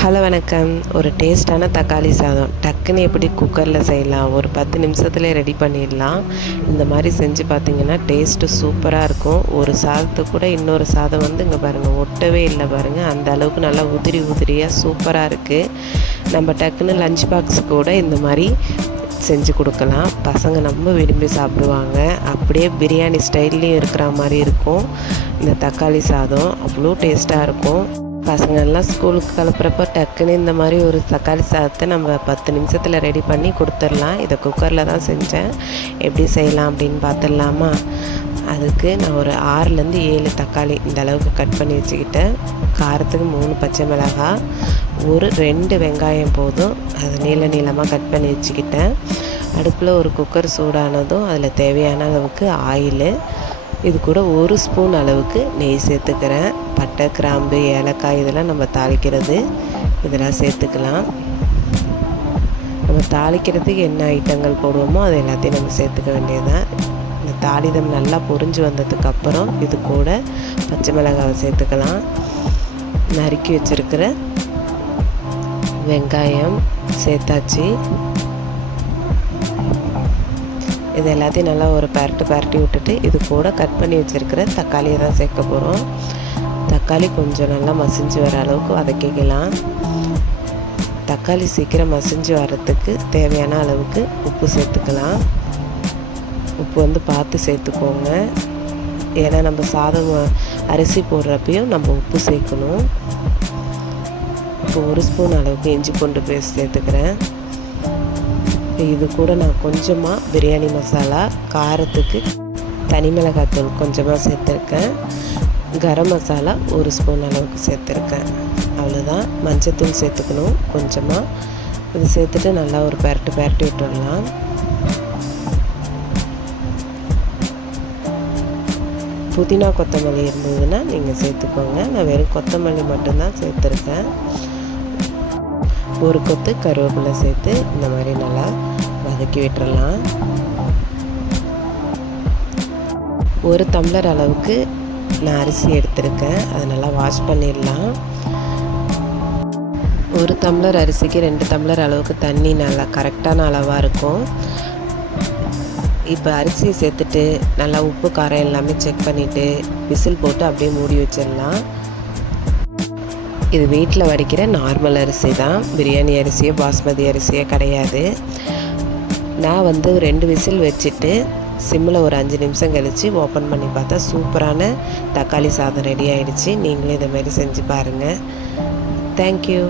Hello வணக்கம். ஒரு டேஸ்ட்டான தக்காளி சாதம் டக்குன்னு எப்படி குக்கரில் செய்யலாம், ஒரு 10 நிமிஷத்துல ரெடி பண்ணிடலாம். இந்த மாதிரி செஞ்சு பார்த்தீங்கன்னா டேஸ்ட்டு சூப்பராக இருக்கும். ஒரு சாதத்தை கூட இன்னொரு சாதம் இங்கே பாருங்கள் ஒட்டவே இல்லை பாருங்கள், அந்த அளவுக்கு நல்லா உதிரி உதிரியாக சூப்பராக இருக்குது. நம்ம டக்குன்னு லஞ்ச் பாக்ஸ் கூட இந்த மாதிரி செஞ்சு கொடுக்கலாம். பசங்க ரொம்ப விரும்பி சாப்பிடுவாங்க. அப்படியே பிரியாணி ஸ்டைல்லையும் இருக்கிற மாதிரி இருக்கும். இந்த தக்காளி சாதம் அவ்வளோ டேஸ்ட்டாக இருக்கும். பசங்கள்லாம் ஸ்கூலுக்கு கிளப்புறப்போ டக்குன்னு இந்த மாதிரி ஒரு தக்காளி சாதத்தை நம்ம 10 நிமிஷத்தில் ரெடி பண்ணி கொடுத்துடலாம். இதை குக்கரில் தான் செஞ்சேன். எப்படி செய்யலாம் அப்படின்னு பார்த்துடலாமா? அதுக்கு நான் ஒரு 6லேருந்து 7 தக்காளி இந்த அளவுக்கு கட் பண்ணி வச்சுக்கிட்டேன். காரத்துக்கு 3 பச்சை மிளகாய், ஒரு 2 வெங்காயம் போதும், அது நீளமாக கட் பண்ணி வச்சுக்கிட்டேன். அடுப்பில் ஒரு குக்கர் சூடானதும் அதில் தேவையான அளவுக்கு ஆயிலு, இது கூட 1 ஸ்பூன் அளவுக்கு நெய் சேர்த்துக்கிறேன். பட்டை, கிராம்பு, ஏலக்காய் இதெல்லாம் நம்ம தாளிக்கிறது, இதெல்லாம் சேர்த்துக்கலாம். நம்ம தாளிக்கிறதுக்கு என்ன ஐட்டங்கள் போடுவோமோ அது எல்லாத்தையும் நம்ம சேர்த்துக்க வேண்டியதுதான். இந்த தாளிதம் நல்லா பொரிஞ்சு வந்ததுக்கப்புறம் இது கூட பச்சை மிளகாவை சேர்த்துக்கலாம். நறுக்கி வச்சுருக்கிற வெங்காயம் சேர்த்தாச்சு. இது எல்லாத்தையும் நல்லா ஒரு பரட்டி விட்டுட்டு இது கூட கட் பண்ணி வச்சுருக்கிற தக்காளியை தான் சேர்க்க போகிறோம். தக்காளி கொஞ்சம் நல்லா மசிஞ்சு வர அளவுக்கு வதக்கிக்கலாம். தக்காளி சீக்கிரம் மசிஞ்சு வர்றதுக்கு தேவையான அளவுக்கு உப்பு சேர்த்துக்கலாம். உப்பு பார்த்து சேர்த்துக்கோங்க, ஏன்னா நம்ம சாதம் அரிசி போடுறப்பையும் நம்ம உப்பு சேர்க்கணும். இப்போ 1 ஸ்பூன் அளவுக்கு இஞ்சி பூண்டு பேஸ்ட் சேர்த்துக்கிறேன். இது கூட நான் கொஞ்சமாக பிரியாணி மசாலா, காரத்துக்கு தனி மிளகாய்த்தூள் கொஞ்சமாக சேர்த்துருக்கேன். கரம் மசாலா 1 ஸ்பூன் அளவுக்கு சேர்த்துருக்கேன். அவ்வளோதான். மஞ்சத்தூள் சேர்த்துக்கணும் கொஞ்சமாக. இது சேர்த்துட்டு நல்லா ஒரு பரட்டி விட்டுடலாம். புதினா கொத்தமல்லி இருந்ததுன்னா நீங்கள் சேர்த்துக்கோங்க. நான் வெறும் கொத்தமல்லி மட்டும்தான் சேர்த்துருக்கேன். ஒரு கொத்து கருவேப்பிலை சேர்த்து இந்த மாதிரி நல்லா வதக்கி விட்டுறலாம். 1 டம்ளர் அளவுக்கு நான் அரிசி எடுத்திருக்கேன், அதை நல்லா வாஷ் பண்ணிடலாம். 1 டம்ளர் அரிசிக்கு 2 டம்ளர் அளவுக்கு தண்ணி நல்லா கரெக்டான அளவாக இருக்கும். இப்போ அரிசியை சேர்த்துட்டு நல்லா உப்பு காரம் எல்லாமே செக் பண்ணிவிட்டு விசில் போட்டு அப்படியே மூடி வச்சிடலாம். இது வீட்டில் வடிக்கிற நார்மல் அரிசி தான், பிரியாணி அரிசியோ பாஸ்மதி அரிசியோ கிடையாது. நான் 2 விசில் வச்சுட்டு சிம்மில் ஒரு 5 நிமிஷம் கழித்து ஓப்பன் பண்ணி பார்த்தா சூப்பரான தக்காளி சாதம் ரெடி ஆகிடுச்சு. நீங்களும் இதை மாதிரி செஞ்சு பாருங்கள். தேங்க்யூ.